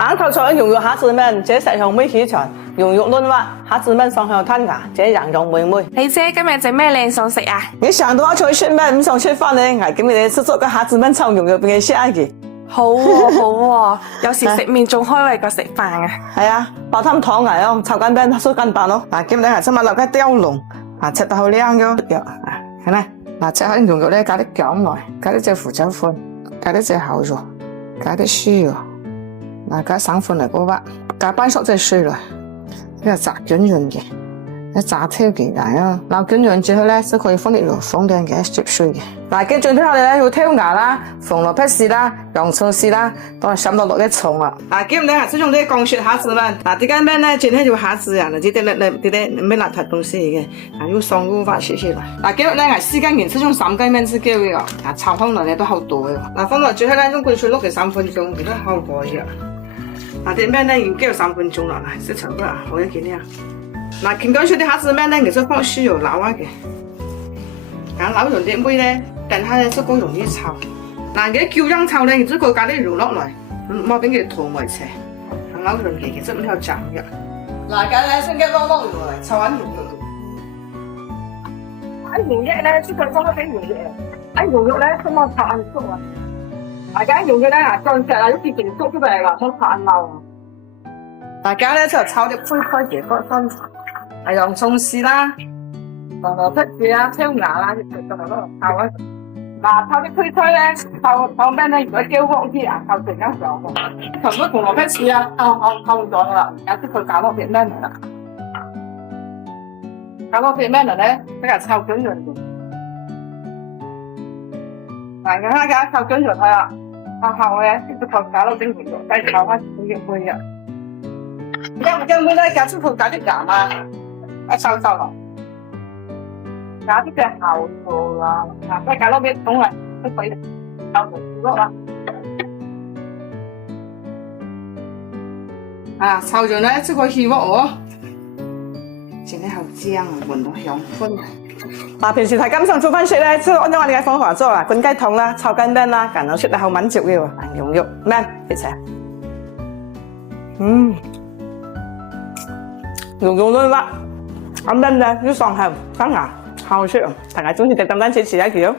眼頭上用肉蝦子們，這食用美起床，用肉嫩滑，蝦子們上向吞牙，這人肉妹妹。你姐今日整咩靚餸食啊？你想到我出去食咩？唔想食飯咧，我今日食咗個蝦子們炒牛肉俾你食嘅。好喎好喎，有時食麵仲開胃過食飯啊！係啊，煲湯湯嚟咯，炒緊餅燒緊飯咯。嗱，今日係今日落嘅雕龍，切得好靚嘅腳，係咪？嗱，切開牛肉咧，加啲薑來，加啲隻胡椒粉，加啲隻蠔肉，加啲豬肉，嗱，加生粉嚟煲白，加半熟隻水來，呢個炸均勻嘅。一炸條嘅啊，撈均勻之後咧，就可以放啲肉放啲嘅汁水嘅。嗱，跟住之後咧，要挑牙啦、紅蘿蔔絲啦、洋葱絲啦，都係滲到落啲葱啦。嗱，今日咧係用啲光雪蝦子嘛，嗱，啲間咩咧，今天就蝦子啊，呢啲咩邋遢東西嘅，嗱，要上烏發少少啦。嗱，今日咧係四間麵，用3間麵之叫嘅，嗱，炒香落咧都好多嘅。嗱，放落最後咧，用滾水淥佢3分鐘，佢都好過嘅。嗱，啲咩咧要叫3分鐘啦，嗱，食長不啦，好一件呢。嗱，乾乾脆啲蝦子麵咧，其實放豉油撈下嘅，咁撈完啲妹咧，等下咧就夠容易炒。嗱，啲椒秧炒咧，只個加啲肉落嚟，冇俾佢塗埋齊，撈完嘅其實唔有醬嘅。嗱，咁咧先加多落油嚟，炒完牛肉。牛肉咧，只個放咗俾牛肉，牛肉咧，咁我炒熟啊。大家牛肉咧，醬汁啊，啲事情熟出嚟啦，想炒漏。大家咧就炒啲灰開嘅嗰陣。係洋葱絲啦，紅蘿蔔絲啦，挑牙啦，就咁樣咯，炒啊！嗱，炒啲配菜咧，炒咩咧？如果焦黃啲啊，炒成間上喎。頭先紅蘿蔔絲啊，炒咗啦，有啲佢搞落片咩嚟啦？搞落片咩嚟咧？比較炒均勻啲。嗱，而家炒均勻係啦，炒後咧，啲佢搞落整完咗，再炒翻少少灰啊。而家妹咧，加出佢加啲鹽啊！炒咯，加啲嘅蠔做啦，再加落啲葱嚟，都可以炒到熟啦。啊，炒完咧，即可以起鑊哦。真係好正啊，聞到香薰。嗱，平時睇金上做飯食咧，即係按照我哋嘅方法做啦，滾雞湯啦，炒雞蛋啦，咁樣食得好滿足嘅喎，牛肉咩一齊。牛肉嫩滑。咁樣咧，要上後生牙，好食，大家中意就簡單切一條。